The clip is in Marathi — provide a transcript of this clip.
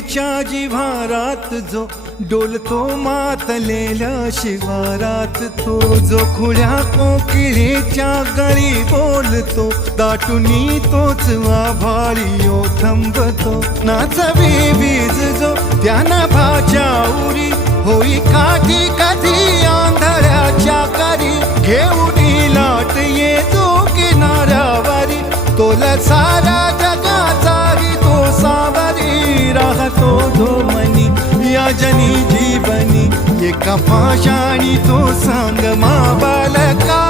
कोकिळेच्या जिव्हारात जो डोलतो मातलेल्या शिवारात, तो जो खुळ्या कोकिळेच्या गळी बोलतो, दाटुनी तोच आभाळी थांबतो. नाचवी वीज जो त्या नभाच्या उरी, होई काठी कधी आंधळ्याच्या करी, घेऊन लाट येतो किनाऱ्यावरी, तोला सारा जगाचाही तो सावरी, राहतो जो मनी या जनी जीवनी, एका पाशाणी तो सांग मा बालका.